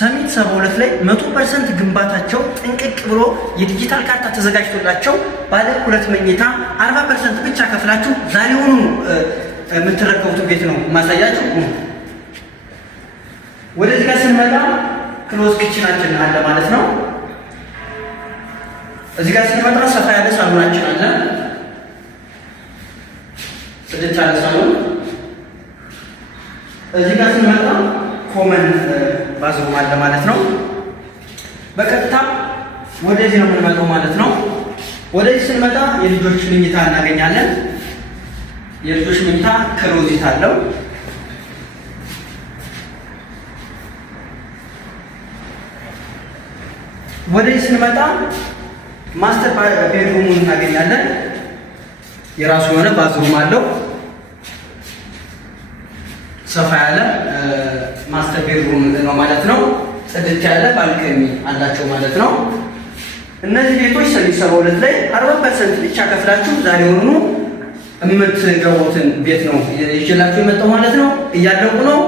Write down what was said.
ሰሚት 72 ላይ 100% ግንባታቸው ጥንቅቅ ብሎ የዲጂታል ካርታ ተዘጋጅቶላቸው ባለ 2 መኝታ 40% ብቻ ከፍላችሁ ዛሬውኑ የምትረከቡት ቤት ነው ማሳያችሁ። ወደዚህ ጋር ስንመጣ ክሎዝ ኪችናችን አለ ማለት ነው። እዚህ ጋር ስንመጣ ሰፋ ያለ ሳሎናችን አለ። ጽድት ያለ ሳሎን። እዚህ ጋር ስንመጣ ኮመን ባዝሩም አለ ማለት ነው። በቀጥታ ወደዚህ ነው የምንመጣው ማለት ነው። ወደዚህ ስንመጣ የልጆች መኝታ እናገኛለን። የልጆች መኝታ ክሎዚት አለው። ወደዚህ ስንመጣ ማስተር ቤድሩሙን እናገኛለን። የራሱ የሆነ ባዝሩም አለው። ሰፋ ያለ ማስተር ቤድሩም ነው ማለት ነው። ጽድት ያለ ባልከኒ አላቸው ማለት ነው። እነዚህ ቤቶች ሰሚት 72 ላይ 40% ብቻ ከፍላችሁ ዛሬውኑ የምትገቡትን ቤት ነው ይችላችሁ የመጣው ማለት ነው። እያለቁ ነው።